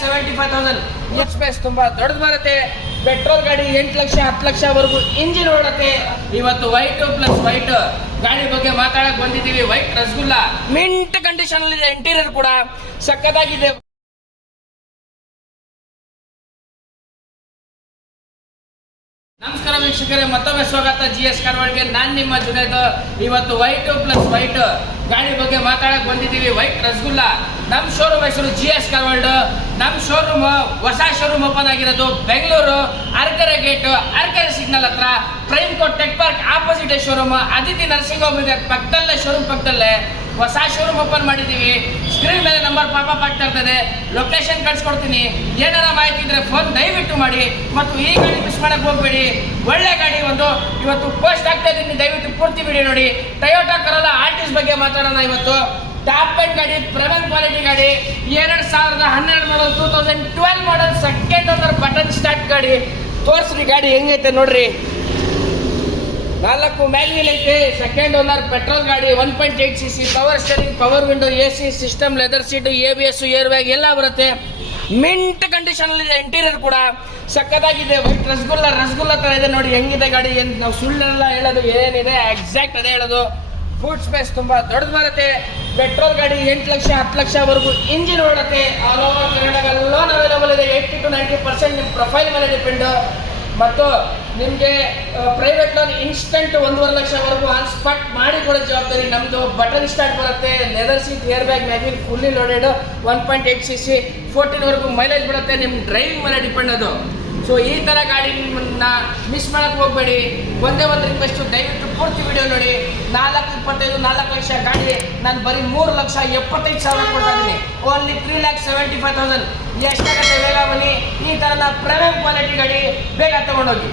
3,75,000 space ತುಂಬಾ ದೊಡ್ಡದು ಬರುತ್ತೆ. ಪೆಟ್ರೋಲ್ ಗಾಡಿ 8 ಲಕ್ಷ 10 ಲಕ್ಷವರೆಗೂ ಇಂಜಿನ್ ಓಡುತ್ತೆ. ಇವತ್ತು ವೈಟ್ ಪ್ಲಸ್ ವೈಟ್ ಗಾಡಿ ಬಗ್ಗೆ ಮಾತಾಡಕ್ ಬಂದಿದ್ದೀವಿ. ವೈಟ್ ರಸಗುಲ್ಲ ಮಿಂಟ್ ಕಂಡೀಷನ್ ಇದೆ, ಇಂಟೀರಿಯರ್ ಕೂಡ ಸಕ್ಕತ್ತಾಗಿದೆ. ನಮಸ್ಕಾರ ವೀಕ್ಷಕರೇ, ಮತ್ತೊಮ್ಮೆ ಸ್ವಾಗತ GS ಕಾರ್ ವರ್ಲ್ಡ್ಗೆ. ನಾನು ನಿಮ್ಮ ಜುನೇದ್. ಇವತ್ತು ವೈಟ್ ಪ್ಲಸ್ ವೈಟ್ ಗಾಡಿ ಬಗ್ಗೆ ಮಾತಾಡಕ್ ಬಂದಿದ್ದೀವಿ. ವೈಟ್ ರಸಗುಲ್ಲ. ನಮ್ಮ ಶೋರೂಮ್ ಹೆಸರು GS ಕಾರ್ ವರ್ಲ್ಡ್. ನಮ್ಮ ಶೋರೂಮ್ ಹೊಸ ಶೋರೂಮ್ ಓಪನ್ ಆಗಿರೋದು ಬೆಂಗಳೂರು ಅರ್ಕೆರೆ ಗೇಟ್, ಅರ್ಕೆರೆ ಸಿಗ್ನಲ್ ಹತ್ರ, ಪ್ರೈಮ್ ಕೋಟ್ tech park opposite showroom. Aditi nursing home ಇದೆ ಪಕ್ಕದಲ್ಲೇ, ಶೋರೂಮ್ ಪಕ್ಕದಲ್ಲೇ ಹೊಸ ಶೋರೂಮ್ ಓಪನ್ ಮಾಡಿದ್ದೀವಿ. ಸ್ಕ್ರೀನ್ ಮೇಲೆ ನಂಬರ್ ಪಾಪ ಆಗ್ತಾ ಇರ್ತದೆ, ಲೊಕೇಶನ್ ಕಳ್ಸಿಕೊಡ್ತೀನಿ. ಏನಾರ ಮಾಹಿತಿ ಇದ್ರೆ ಫೋನ್ ದಯವಿಟ್ಟು ಮಾಡಿ. ಮತ್ತು ಈ ಗಾಡಿ ಮಿಸ್ ಮಾಡಕ್ ಹೋಗ್ಬೇಡಿ, ಒಳ್ಳೆ ಗಾಡಿ ಒಂದು ಇವತ್ತು ಪೋಸ್ಟ್ ಆಗ್ತಾ ಇದ್ದೀನಿ. ದಯವಿಟ್ಟು ಪೂರ್ತಿ ವಿಡಿಯೋ ನೋಡಿ. ಟೊಯೋಟಾ ಕರೋಲಾ ಆಲ್ಟಿಸ್ ಬಗ್ಗೆ ಮಾತಾಡೋಣ. ಇವತ್ತು ಟಾಪ್ ಎಂಡ್ ಗಾಡಿ, ಪ್ರೀಮಿಯಂ ಕ್ವಾಲಿಟಿ ಗಾಡಿ, 2012 ಮಾಡಲ್, 2012 ಮಾಡಲ್, ಸೆಕೆಂಡ್ ಓನರ್, ಬಟನ್ ಸ್ಟಾರ್ಟ್ ಗಾಡಿ. ತೋರಿಸ್ರಿ ಗಾಡಿ ಹೆಂಗೈತೆ ನೋಡ್ರಿ. 4 ಮ್ಯಾನ್ಯುಯಲ್ ಐತೆ, ಸೆಕೆಂಡ್ ಓನರ್, ಪೆಟ್ರೋಲ್ ಗಾಡಿ, 1.8 cc, power steering, power window, AC system, leather seat, ABS, air bag ಎಲ್ಲ ಬರುತ್ತೆ. ಮಿಂಟ್ ಕಂಡೀಷನ್ ಇದೆ, ಇಂಟೀರಿಯರ್ ಕೂಡ ಸಕ್ಕತ್ತಾಗಿದೆ. ವೈಟ್ ರಸಗುಲ್ಲ ತರ ಇದೆ ನೋಡಿ. ಹೆಂಗಿದೆ ಗಾಡಿ, ಏನು ನಾವು ಸುಳ್ಳೆಲ್ಲ ಹೇಳೋದು ಏನಿದೆ ಎಕ್ಸಾಕ್ಟ್ ಅದೇ ಹೇಳೋದು. ಫುಡ್ ಸ್ಪೇಸ್ ತುಂಬಾ ದೊಡ್ಡದು ಬರುತ್ತೆ. ಪೆಟ್ರೋಲ್ ಗಾಡಿ 8 ಲಕ್ಷ 10 ಲಕ್ಷವರೆಗೂ ಇಂಜಿನ್ ಓಡುತ್ತೆ. All over Karnataka loan available ಇದೆ. 80 to 90% ನಿಮ್ಮ ಪ್ರೊಫೈಲ್ ಮೇಲೆ ಡಿಪೆಂಡ್. ಮತ್ತು ನಿಮಗೆ ಪ್ರೈವೇಟ್ ಲೋನ್ ಇನ್ಸ್ಟೆಂಟ್ 1.5 ಲಕ್ಷವರೆಗೂ ಆನ್ ಸ್ಪಾಟ್ ಮಾಡಿ ಕೊಡೋ ಜವಾಬ್ದಾರಿ ನಮ್ಮದು. ಬಟನ್ ಸ್ಟಾರ್ಟ್ ಬರುತ್ತೆ, ಲೆದರ್ ಸೀಟ್, ಏರ್ ಬ್ಯಾಗ್, ಮ್ಯಾಗಿನ್ ಫುಲ್ಲಿ ಲೋಡೆಡ್, 1.8 cc, 14ವರೆಗೂ ಮೈಲೇಜ್ ಬರುತ್ತೆ. ನಿಮ್ಮ ಡ್ರೈವಿಂಗ್ ಮೇಲೆ ಡಿಪೆಂಡ್ ಅದು. ಸೊ ಈ ಥರ ಗಾಡಿ ನಿಮ್ಮನ್ನ ಮಿಸ್ ಮಾಡಕ್ಕೆ ಹೋಗಬೇಡಿ. ಒಂದೇ ಒಂದು ರಿಕ್ವೆಸ್ಟು, ದಯವಿಟ್ಟು ಪೂರ್ತಿ ವಿಡಿಯೋ ನೋಡಿ. 4.25 4 ಲಕ್ಷ ಗಾಡಿ ನಾನು ಬರೀ 3,75,000 ಕೊಡ್ತಾ ಇದ್ದೀನಿ. ಓನ್ಲಿ 3,75,000. ಎಷ್ಟಾಗುತ್ತೆ ಬೇಗ ಬನ್ನಿ. ಈ ಥರ ಪ್ರೀಮಿಯಂ ಕ್ವಾಲಿಟಿ ಗಾಡಿ ಬೇಗ ತಗೊಂಡೋಗಿ.